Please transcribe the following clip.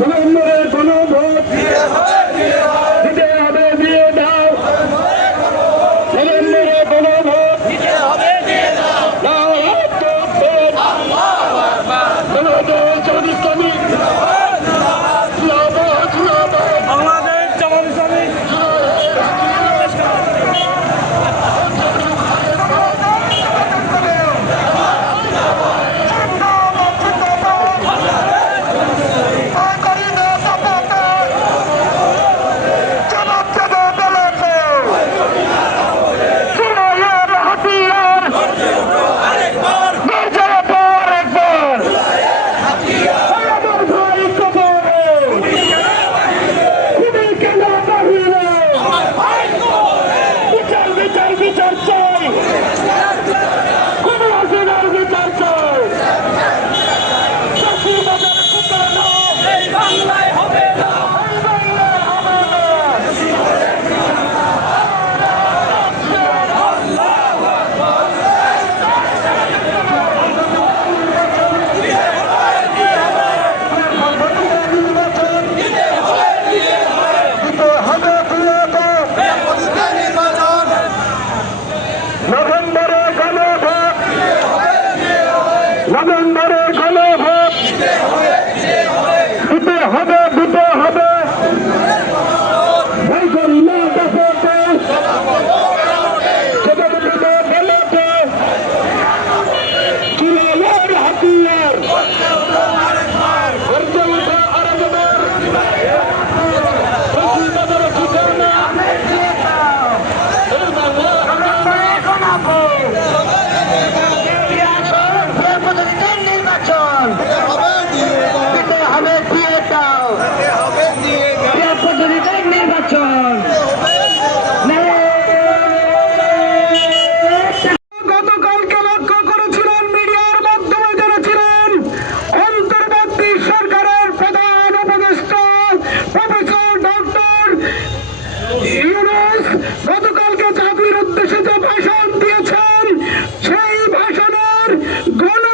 ಸುಳ್ಳು নভেম্বরের গণভোট। দিতে হবে ¿Cómo